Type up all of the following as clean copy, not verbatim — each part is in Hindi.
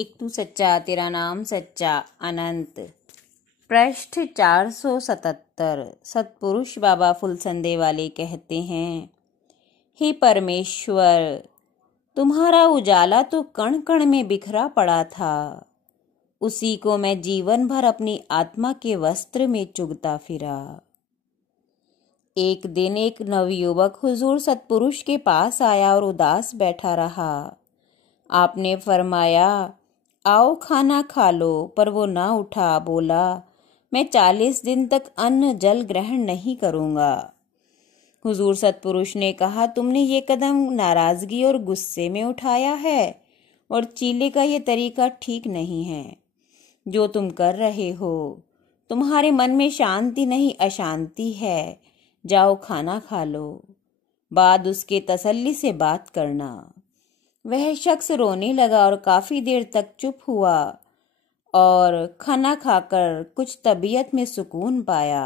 एक तू सच्चा तेरा नाम सच्चा अनंत। पृष्ठ 477। सतपुरुष बाबा फुलसंदे वाले कहते हैं, हे परमेश्वर, तुम्हारा उजाला तो कण कण में बिखरा पड़ा था, उसी को मैं जीवन भर अपनी आत्मा के वस्त्र में चुगता फिरा। एक दिन एक नवयुवक हुजूर सतपुरुष के पास आया और उदास बैठा रहा। आपने फरमाया, आओ खाना खा लो, पर वो ना उठा। बोला, मैं 40 दिन तक अन्न जल ग्रहण नहीं करूंगा। हुजूर सतपुरुष ने कहा, तुमने ये कदम नाराजगी और गुस्से में उठाया है और चीले का ये तरीका ठीक नहीं है। जो तुम कर रहे हो, तुम्हारे मन में शांति नहीं अशांति है। जाओ खाना खा लो, बाद उसके तसल्ली से बात करना। वह शख्स रोने लगा और काफी देर तक चुप हुआ और खाना खाकर कुछ तबीयत में सुकून पाया।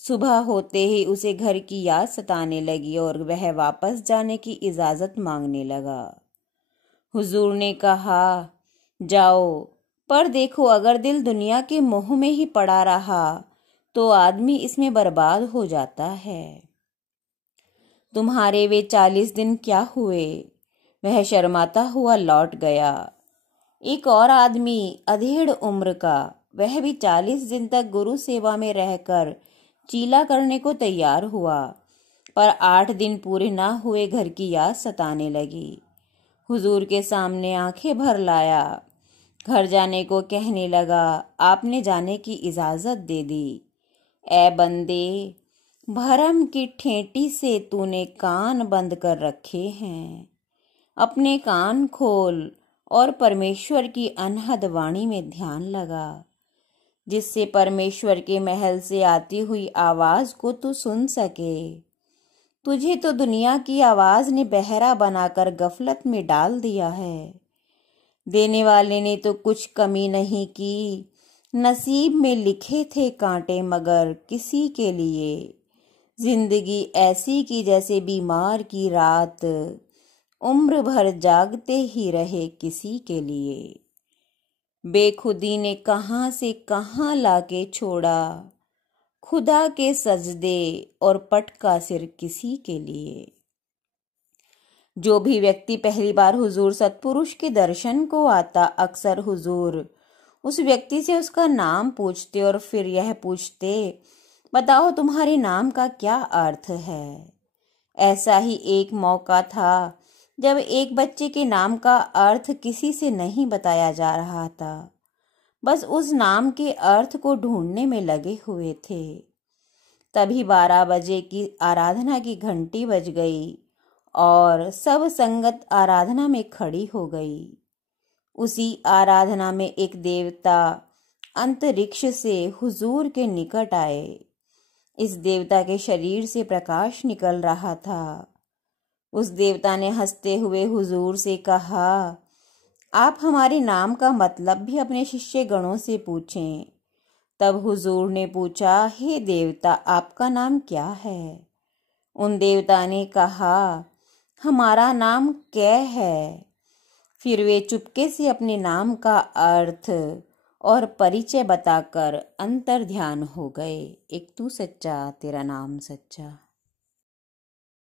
सुबह होते ही उसे घर की याद सताने लगी और वह वापस जाने की इजाजत मांगने लगा। हुजूर ने कहा, जाओ, पर देखो अगर दिल दुनिया के मोह में ही पड़ा रहा तो आदमी इसमें बर्बाद हो जाता है। तुम्हारे वे 40 दिन क्या हुए? वह शर्माता हुआ लौट गया। एक और आदमी अधेड़ उम्र का, वह भी 40 दिन तक गुरु सेवा में रहकर चीला करने को तैयार हुआ, पर 8 दिन पूरे ना हुए घर की याद सताने लगी। हुजूर के सामने आंखें भर लाया, घर जाने को कहने लगा। आपने जाने की इजाजत दे दी। ए बंदे, भरम की ठेंटी से तूने कान बंद कर रखे हैं। अपने कान खोल और परमेश्वर की अनहद वाणी में ध्यान लगा, जिससे परमेश्वर के महल से आती हुई आवाज को तू सुन सके। तुझे तो दुनिया की आवाज ने बहरा बनाकर गफलत में डाल दिया है। देने वाले ने तो कुछ कमी नहीं की। नसीब में लिखे थे कांटे मगर किसी के लिए। जिंदगी ऐसी की जैसे बीमार की रात, उम्र भर जागते ही रहे किसी के लिए। बेखुदी ने कहां से कहां लाके छोड़ा, खुदा के सजदे और पटका सिर किसी के लिए। जो भी व्यक्ति पहली बार हुजूर सतपुरुष के दर्शन को आता, अक्सर हुजूर उस व्यक्ति से उसका नाम पूछते और फिर यह पूछते, बताओ तुम्हारे नाम का क्या अर्थ है। ऐसा ही एक मौका था जब एक बच्चे के नाम का अर्थ किसी से नहीं बताया जा रहा था, बस उस नाम के अर्थ को ढूंढने में लगे हुए थे। तभी 12 बजे की आराधना की घंटी बज गई और सब संगत आराधना में खड़ी हो गई। उसी आराधना में एक देवता अंतरिक्ष से हुजूर के निकट आए। इस देवता के शरीर से प्रकाश निकल रहा था। उस देवता ने हंसते हुए हुजूर से कहा, आप हमारे नाम का मतलब भी अपने शिष्य गणों से पूछें। तब हुजूर ने पूछा, हे देवता, आपका नाम क्या है? उन देवता ने कहा, हमारा नाम कै है। फिर वे चुपके से अपने नाम का अर्थ और परिचय बताकर अंतर्ध्यान हो गए। एक तू सच्चा तेरा नाम सच्चा।